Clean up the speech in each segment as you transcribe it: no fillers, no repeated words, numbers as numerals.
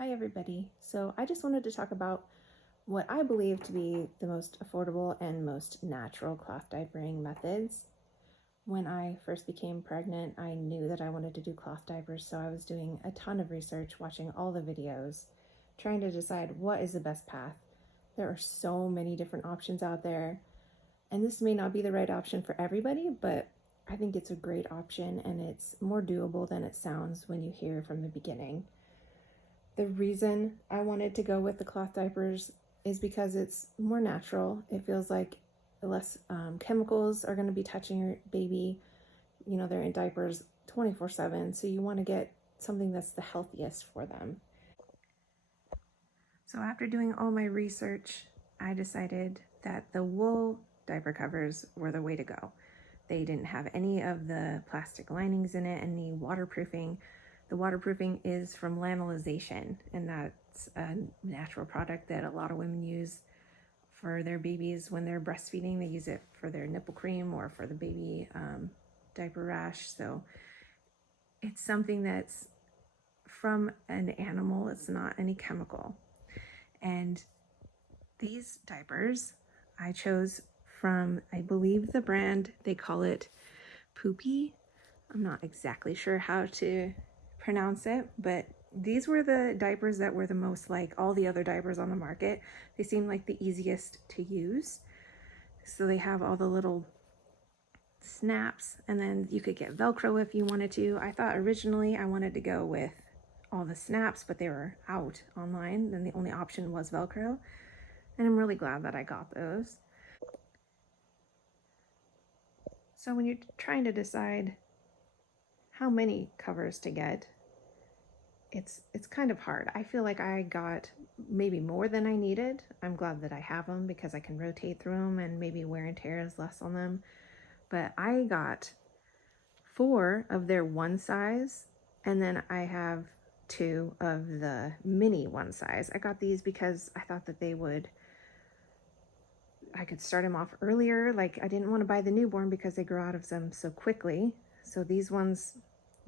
Hi everybody. So I just wanted to talk about what I believe to be the most affordable and most natural cloth diapering methods. When I first became pregnant, I knew that I wanted to do cloth diapers, so I was doing a ton of research, watching all the videos, trying to decide what is the best path. There are so many different options out there, and this may not be the right option for everybody, but I think it's a great option and it's more doable than it sounds when you hear from the beginning. The reason I wanted to go with the cloth diapers is because it's more natural. It feels like less chemicals are going to be touching your baby. You know, they're in diapers 24/7, so you want to get something that's the healthiest for them. So after doing all my research, I decided that the wool diaper covers were the way to go. They didn't have any of the plastic linings in it, any waterproofing. The waterproofing is from lanolization, and that's a natural product that a lot of women use for their babies when they're breastfeeding. They use it for their nipple cream or for the baby diaper rash. So it's something that's from an animal, it's not any chemical. And these diapers I chose from, I believe the brand, they call it Poopy. I'm not exactly sure how to pronounce it, but these were the diapers that were the most like all the other diapers on the market. They seemed like the easiest to use. So they have all the little snaps, and then you could get Velcro if you wanted to. I thought originally I wanted to go with all the snaps, but they were out online. Then the only option was Velcro, and I'm really glad that I got those. So when you're trying to decide how many covers to get, it's kind of hard. I feel like I got maybe more than I needed. I'm glad that I have them because I can rotate through them and maybe wear and tear is less on them. But I got 4 of their one size, and then I have 2 of the mini one size. I got these because I thought that I could start them off earlier. Like, I didn't want to buy the newborn because they grow out of them so quickly. So these ones,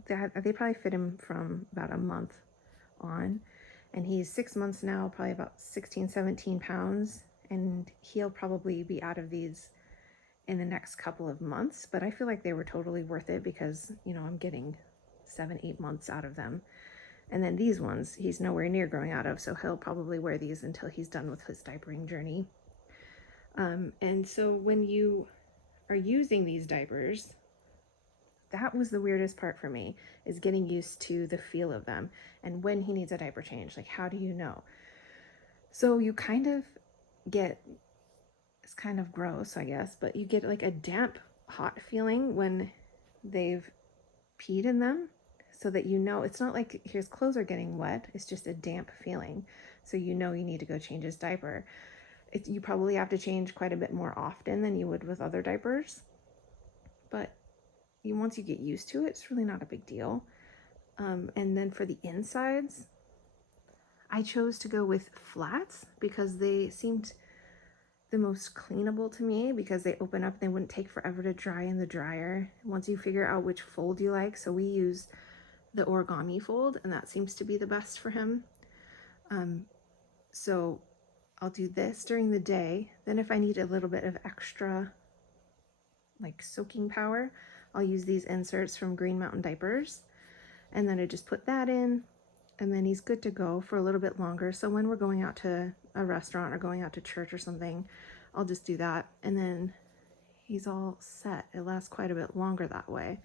they probably fit him from about a month on. And he's 6 months now, probably about 16, 17 pounds. And he'll probably be out of these in the next couple of months. But I feel like they were totally worth it because, you know, I'm getting 7, 8 months out of them. And then these ones, he's nowhere near growing out of, so he'll probably wear these until he's done with his diapering journey. And so when you are using these diapers, that was the weirdest part for me, is getting used to the feel of them and when he needs a diaper change. Like, how do you know? So you kind of get, it's kind of gross, I guess, but you get like a damp, hot feeling when they've peed in them, so that you know it's not like his clothes are getting wet, it's just a damp feeling. So you know you need to go change his diaper. You probably have to change quite a bit more often than you would with other diapers, but once you get used to it, it's really not a big deal. And then for the insides, I chose to go with flats because they seemed the most cleanable to me, because they open up, they wouldn't take forever to dry in the dryer once you figure out which fold you like. So we use the origami fold, and that seems to be the best for him. So I'll do this during the day. Then if I need a little bit of extra like soaking power, I'll use these inserts from Green Mountain Diapers. And then I just put that in, and then he's good to go for a little bit longer. So when we're going out to a restaurant or going out to church or something, I'll just do that, and then he's all set. It lasts quite a bit longer that way.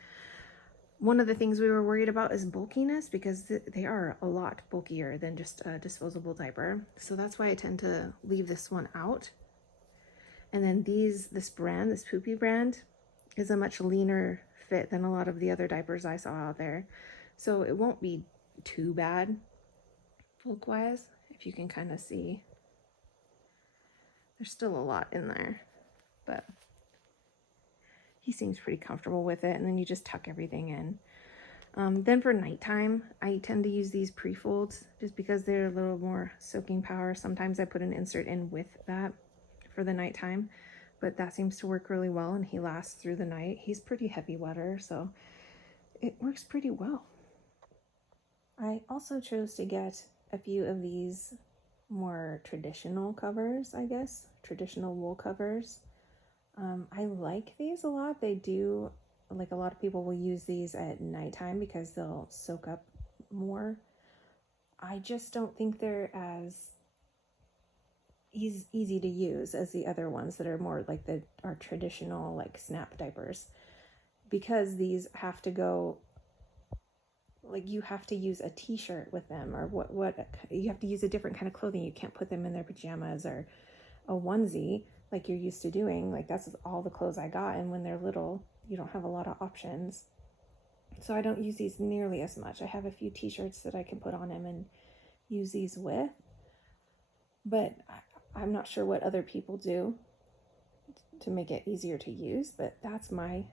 One of the things we were worried about is bulkiness, because they are a lot bulkier than just a disposable diaper. So that's why I tend to leave this one out. And then this brand, this Poopy brand, is a much leaner fit than a lot of the other diapers I saw out there. So it won't be too bad bulk-wise, if you can kind of see. There's still a lot in there, but he seems pretty comfortable with it. And then you just tuck everything in. Then for nighttime, I tend to use these pre-folds just because they're a little more soaking power. Sometimes I put an insert in with that for the nighttime, but that seems to work really well, and he lasts through the night. He's pretty heavy wetter, so it works pretty well. I also chose to get a few of these more traditional covers, I guess, traditional wool covers. I like these a lot. They do, like a lot of people will use these at nighttime because they'll soak up more. I just don't think they're as easy to use as the other ones that are more like our traditional like snap diapers, because these have to go, like you have to use a t-shirt with them, or what you have to use a different kind of clothing. You can't put them in their pajamas or a onesie like you're used to doing. Like that's all the clothes I got, and when they're little you don't have a lot of options, so I don't use these nearly as much. I have a few t-shirts that I can put on him and use these with, but I'm not sure what other people do to make it easier to use, but that's my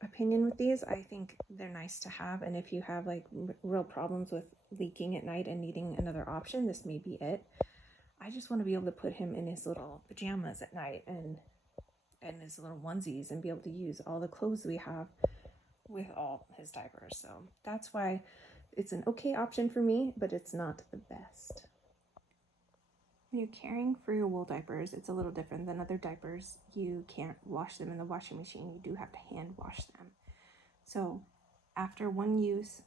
opinion with these. I think they're nice to have, and if you have like real problems with leaking at night and needing another option, this may be it. I just want to be able to put him in his little pajamas at night and his little onesies and be able to use all the clothes we have with all his diapers. So that's why it's an okay option for me, but it's not the best. When you're caring for your wool diapers, it's a little different than other diapers. You can't wash them in the washing machine. You do have to hand wash them. So after one use,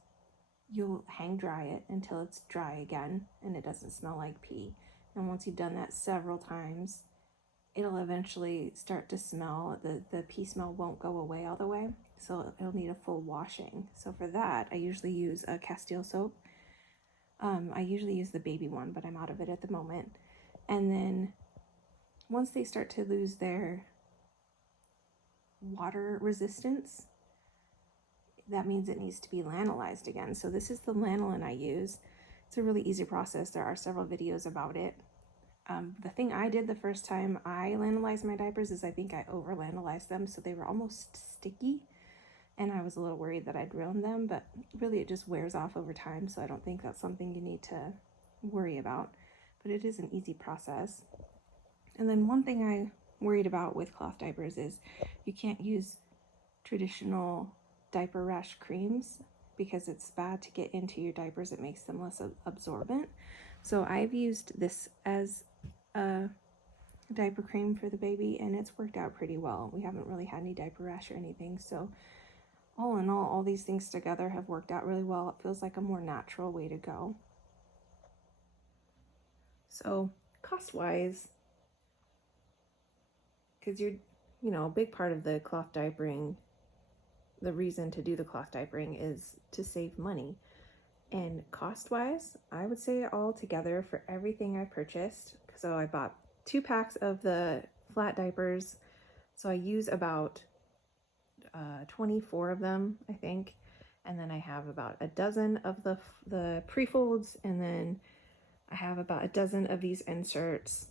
you'll hang dry it until it's dry again and it doesn't smell like pee. And once you've done that several times, it'll eventually start to smell. The pee smell won't go away all the way, so it'll need a full washing. So for that, I usually use a Castile soap. I usually use the baby one, but I'm out of it at the moment. And then once they start to lose their water resistance, that means it needs to be lanolized again. So this is the lanolin I use. It's a really easy process. There are several videos about it. The thing I did the first time I lanolized my diapers is I think I over lanolized them, so they were almost sticky, and I was a little worried that I'd ruined them, but really it just wears off over time, so I don't think that's something you need to worry about, but it is an easy process. And then one thing I worried about with cloth diapers is you can't use traditional diaper rash creams because it's bad to get into your diapers. It makes them less absorbent. So I've used this as a diaper cream for the baby, and it's worked out pretty well. We haven't really had any diaper rash or anything. So all in all these things together have worked out really well. It feels like a more natural way to go. So cost-wise, because a big part of the cloth diapering, the reason to do the cloth diapering is to save money. And cost-wise, I would say all together for everything I purchased, so I bought 2 packs of the flat diapers, so I use about 24 of them, I think, and then I have about a dozen of the pre-folds, and then I have about a dozen of these inserts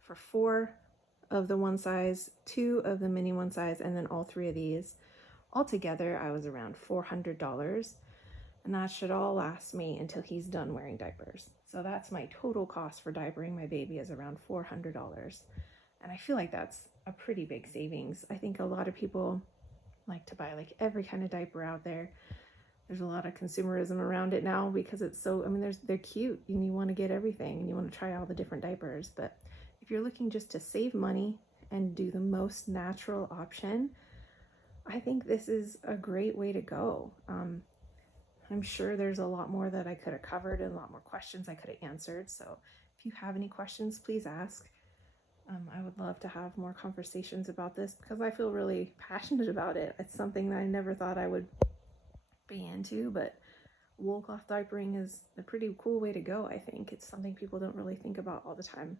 for 4 of the one size, 2 of the mini one size, and then all 3 of these. Altogether, I was around $400, and that should all last me until he's done wearing diapers. So that's my total cost for diapering my baby, is around $400. And I feel like that's a pretty big savings. I think a lot of people like to buy like every kind of diaper out there. There's a lot of consumerism around it now because it's so, they're cute and you want to get everything and you want to try all the different diapers. But if you're looking just to save money and do the most natural option, I think this is a great way to go. I'm sure there's a lot more that I could have covered and a lot more questions I could have answered. So if you have any questions, please ask. I would love to have more conversations about this because I feel really passionate about it. It's something that I never thought I would be into, but wool cloth diapering is a pretty cool way to go, I think. It's something people don't really think about all the time.